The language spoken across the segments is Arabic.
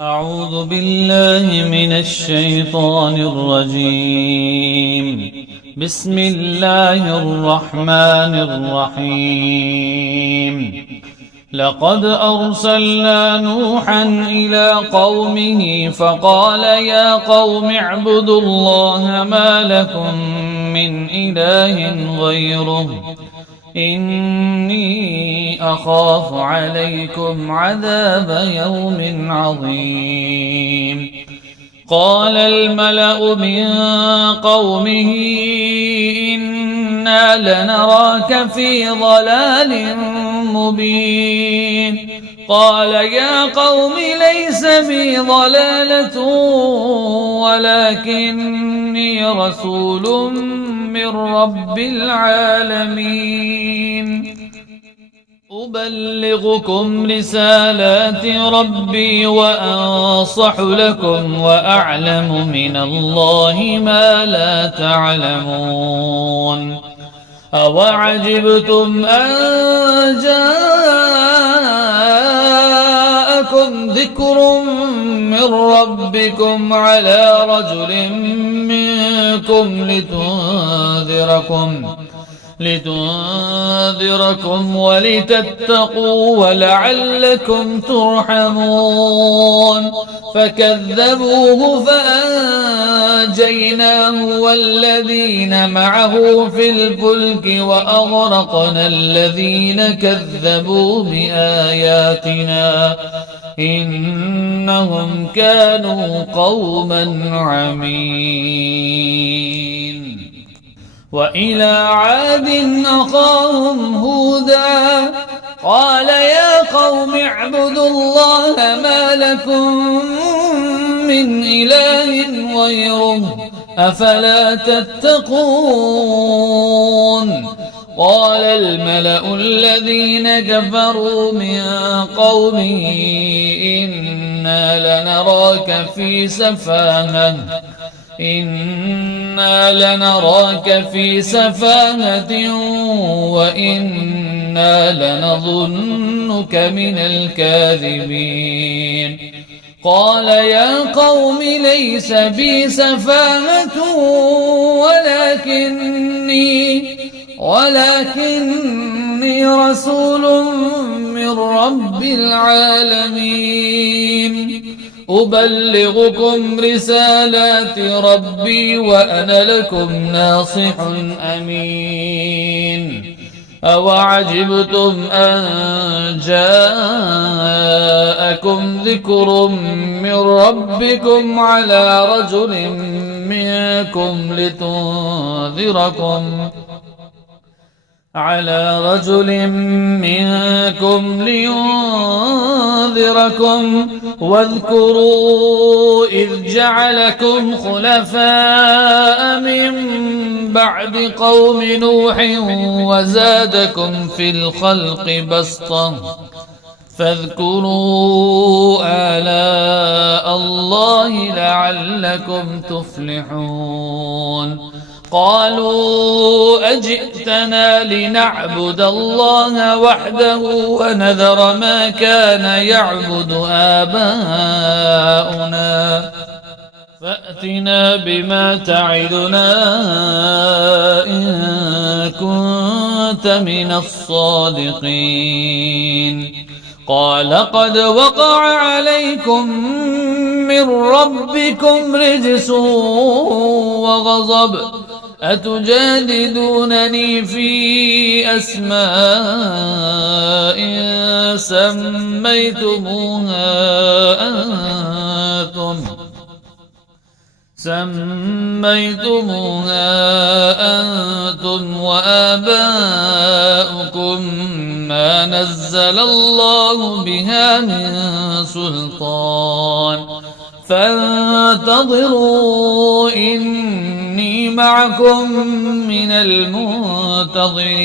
أعوذ بالله من الشيطان الرجيم. بسم الله الرحمن الرحيم. لقد أرسلنا نوحا إلى قومه فقال يا قوم اعبدوا الله ما لكم من إله غيره إني أخاف عليكم عذاب يوم عظيم. قال الملأ من قومه إنا لنراك في ضلال مبين. قال يا قوم ليس بي ضلالة ولكني رسول من رب العالمين أبلغكم رسالات ربي وأنصح لكم وأعلم من الله ما لا تعلمون. أوعجبتم أن جاءكم ذكر من ربكم على رجل منكم لتنذركم ولتتقوا ولعلكم ترحمون. فكذبوه فأنجيناه والذين معه في الفلك وأغرقنا الذين كذبوا بآياتنا إنهم كانوا قوما عمين. وإلى عاد أخاهم هودا قال يا قوم اعبدوا الله ما لكم من إله غيره أفلا تتقون. قال الملأ الذين كفروا من قومه إنا لنراك في سفاهة وإنا لنظنك من الكاذبين. قال يا قوم ليس بي سفاهة ولكني رسول من رب العالمين أبلغكم رسالات ربي وأنا لكم ناصح أمين. أوعجبتم أن جاءكم ذكر من ربكم على رجل منكم لينذركم واذكروا إذ جعلكم خلفاء من بعد قوم نوح وزادكم في الخلق بسطة فاذكروا آلاء الله لعلكم تفلحون. قالوا أجئتنا لنعبد الله وحده ونذر ما كان يعبد آباؤنا فأتنا بما تعدنا إن كنت من الصادقين. قال قد وقع عليكم من ربكم رجس وغضب أتجادلونني في أسماء سميتموها أنتم وآباؤكم ما نزل الله بها من سلطان فانتظروا إني معكم من المنتظرين.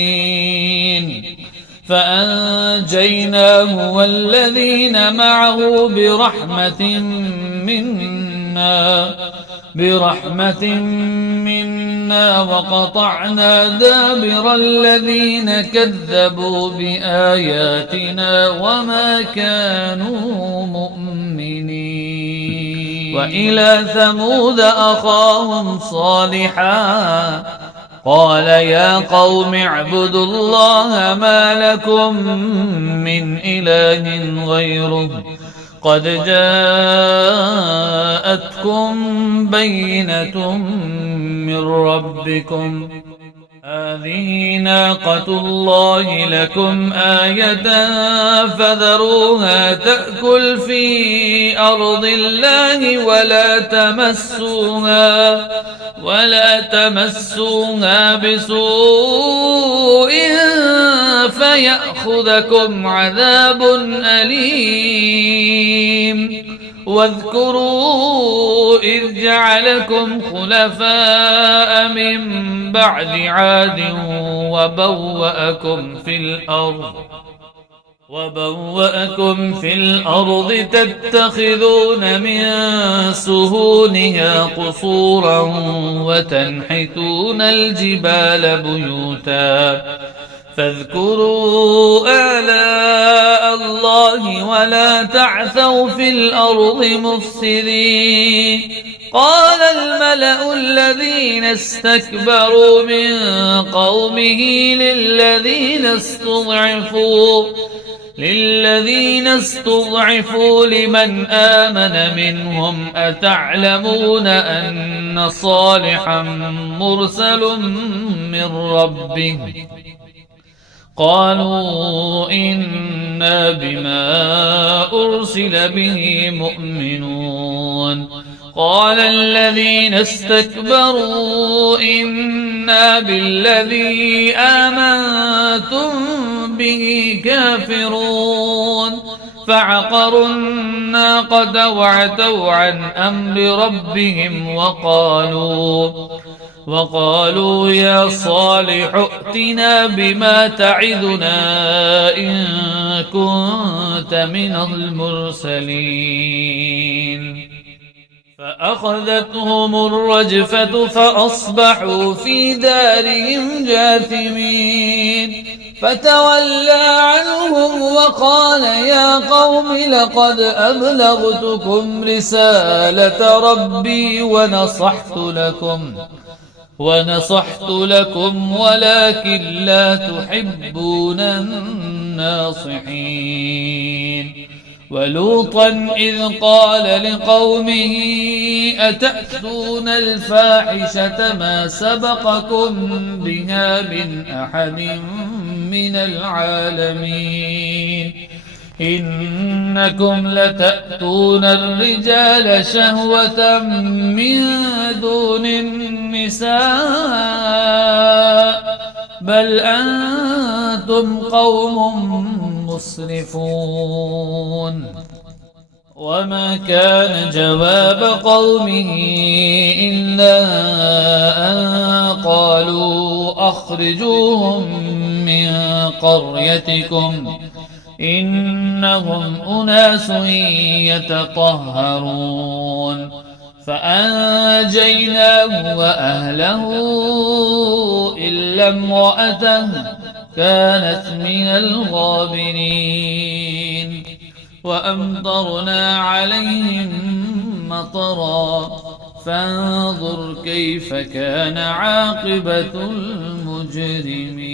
فأنجيناه والذين معه برحمة منا وقطعنا دابر الذين كذبوا بآياتنا وما كانوا مؤمنين. وإلى ثمود أخاهم صالحا قال يا قوم اعبدوا الله ما لكم من إله غيره قد جاءتكم بينة من ربكم هذه ناقة الله لكم آية فذروها تأكل في أرض الله ولا تمسوها بسوء فيأخذكم عذاب أليم واذكروا إذ جعلكم خلفاء من بعد عاد وبوأكم في الأرض تتخذون من سهولها قصورا وتنحتون الجبال بيوتا فاذكروا آلاء الله ولا تعثوا في الأرض مفسدين قال الملأ الذين استكبروا من قومه للذين استضعفوا لمن آمن منهم أتعلمون أن صالحا مرسل من ربه قالوا إنا بما أرسل به مؤمنون قال الذين استكبروا إنا بالذي آمنتم به كافرون فعقروا الناقة وعتوا عن أمر ربهم وقالوا يا صالح ائتنا بما تعدنا إن كنت من المرسلين فأخذتهم الرجفة فأصبحوا في دارهم جاثمين فتولى عنهم وقال يا قوم لقد أبلغتكم رسالة ربي ونصحت لكم ولكن لا تحبون الناصحين ولوطا إذ قال لقومه أتأتون الفاحشة ما سبقكم بها من أحد من العالمين إنكم لتأتون الرجال شهوة من دون النساء بل أنتم قوم مسرفون وما كان جواب قومه إلا أن قالوا أخرجوهم من قريتكم إنهم أناس يتطهرون فأنجيناه وأهله إلا امرأته كانت من الغابرين وأمطرنا عليهم مطرا فانظر كيف كان عاقبة المجرمين.